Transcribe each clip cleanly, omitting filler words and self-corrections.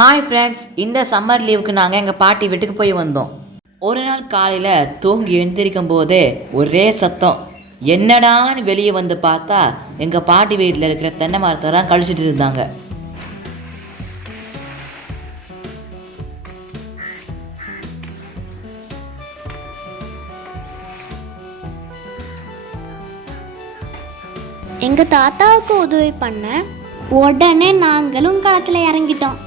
Hi friends, இந்த summer லீவுக்கு நாங்கள் எங்கள் பாட்டி வீட்டுக்கு போய் வந்தோம். ஒரு நாள் காலையில் தூங்கி எழுந்திரிக்கும் போதே ஒரே சத்தம். என்னடான்னு வெளியே வந்து பார்த்தா எங்கள் பாட்டி வீட்டில் இருக்கிற தென்னை மரத்தை தான் கழிச்சிட்டு இருந்தாங்க. எங்கள் தாத்தாவுக்கு உதவி பண்ண உடனே நாங்களும் களத்தில் இறங்கிட்டோம்.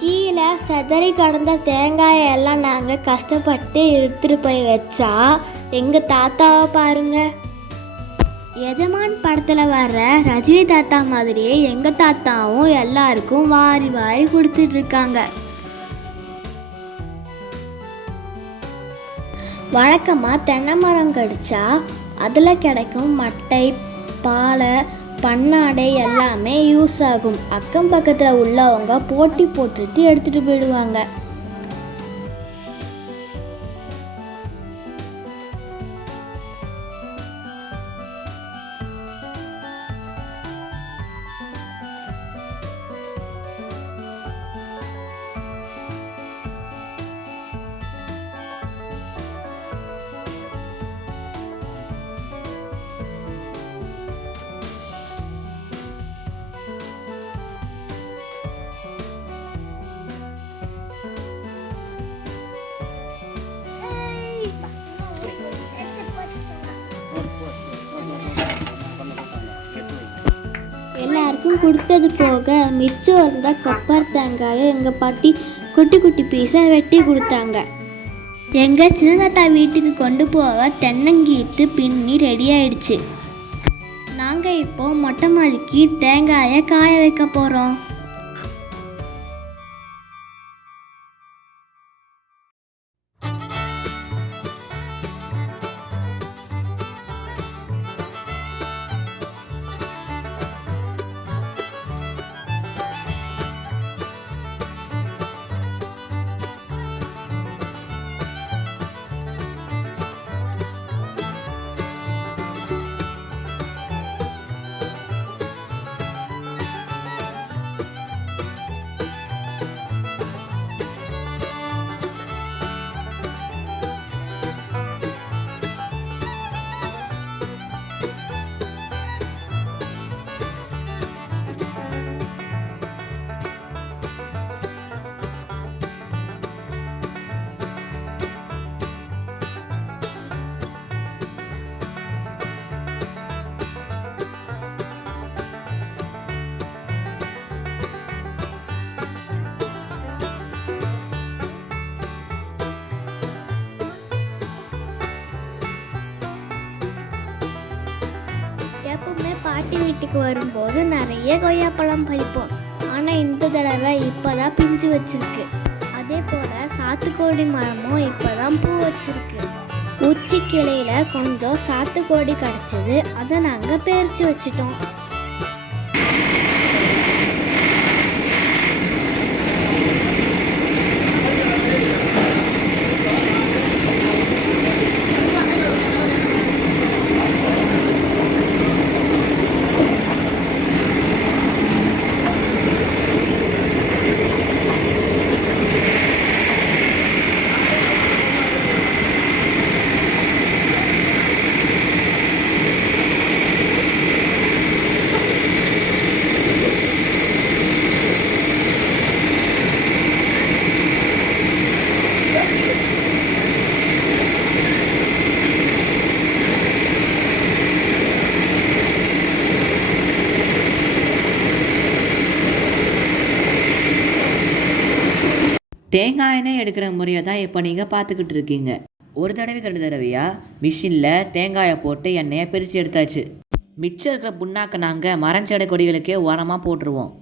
கீழே செதறி கடந்த தேங்காயெல்லாம் நாங்கள் கஷ்டப்பட்டு எடுத்துகிட்டு போய் வச்சா எங்கள் தாத்தாவை பாருங்க. எஜமான் படத்தில் வர்ற ரஜினி தாத்தா மாதிரியே எங்கள் தாத்தாவும் எல்லாருக்கும் வாரி வாரி கொடுத்துட்ருக்காங்க. வழக்கமாக தென்னை மரம் கடிச்சா அதில் கிடைக்கும் மட்டை, பாலை, பண்ணாடை எல்லாமே யூஸ் ஆகும். அக்கம் பக்கத்தில் உள்ளவங்க போட்டி போட்டுட்டு எடுத்துகிட்டு போயிடுவாங்க. எல்லாருக்கும் கொடுத்தது போக மிச்சம் இருந்தால் கொப்பர் தேங்காயை எங்கள் பாட்டி குட்டி குட்டி பீஸாக வெட்டி கொடுத்தாங்க. எங்கள் சின்னதாத்தா வீட்டுக்கு கொண்டு போக தென்னங்கீட்டு பின்னி ரெடி ஆயிடுச்சு. நாங்கள் இப்போ மொட்டை மாடிக்கு தேங்காயை காய வைக்க போகிறோம். எப்பவுமே பாட்டி வீட்டுக்கு வரும்போது நிறைய கொய்யாப்பழம் பறிப்போம். ஆனால் இந்த தடவை இப்போதான் பிஞ்சு வச்சிருக்கு. அதே போல் சாத்துக்கோடி மரமும் இப்போதான் பூ வச்சிருக்கு. உச்சி கிளையில கொஞ்சம் சாத்துக்கோடி கிடச்சிது. அதை நாங்கள் பறித்து வச்சிட்டோம். தேங்காய் எண்ணெய் எடுக்கிற முறையை தான் இப்போ நீங்கள் பார்த்துக்கிட்டு இருக்கீங்க. ஒரு தடவைக்கு 2 தடவையாக மிஷினில் தேங்காயை போட்டு எண்ணெயை பிரித்து எடுத்தாச்சு. மிச்சம் இருக்கிற புண்ணாக்க நாங்கள் மரஞ்செடி கொடிகளுக்கே உரமாக போட்டுருவோம்.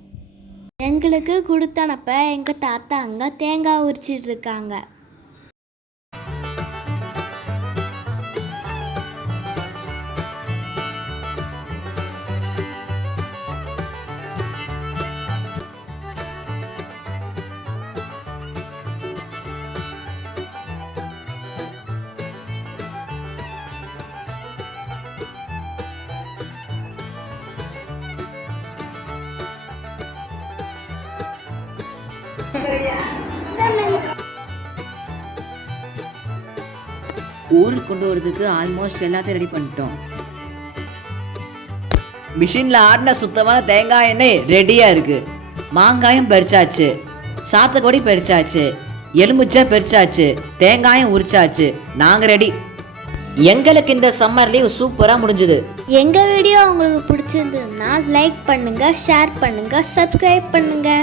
எங்களுக்கு கொடுத்தனப்ப எங்கள் தாத்தா அங்கே தேங்காய் உரிச்சிட்டு இருக்காங்க. ஊருக்கு கொண்டு வரதுக்கு ஆல்மோஸ்ட் எல்லாத்தையும் ரெடி பண்ணிட்டோம். மிஷினில் ஆடின சுத்தமான தேங்காய் எண்ணெய் ரெடியாக இருக்குது. மாங்காயும் பறிச்சாச்சு, சாத்துக்கொடி பறிச்சாச்சு, எலுமிச்சை பறிச்சாச்சு, தேங்காயும் உரிச்சாச்சு. நாங்கள் ரெடி. எங்களுக்கு இந்த சம்மர் லீவ் சூப்பராக முடிஞ்சுது. எங்கள் வீடியோ உங்களுக்கு பிடிச்சிருந்ததுன்னா லைக் பண்ணுங்கள், ஷேர் பண்ணுங்கள், சப்ஸ்கிரைப் பண்ணுங்கள்.